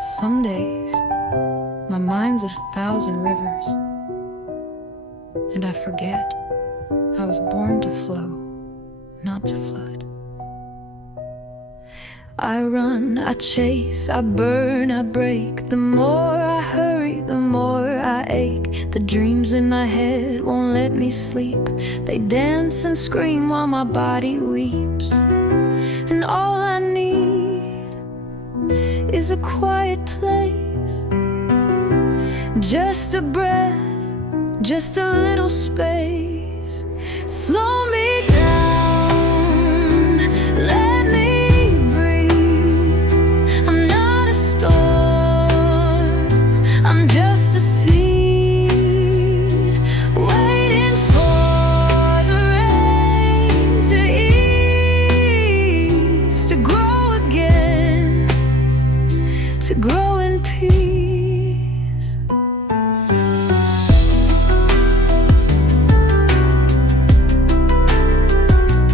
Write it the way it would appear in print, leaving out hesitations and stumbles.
Some days, my mind's 1,000 rivers, and I forget I was born to flow, not to flood. I run, I chase, I burn, I break. The more I hurry, the more I ache. The dreams in my head won't let me sleep. They dance and scream while my body weeps. And all I need is a quiet place, just a breath, just a little space. Slow me down, let me breathe. I'm not a storm, I'm just a seed, waiting for the rain to ease, to grow again, to grow in peace.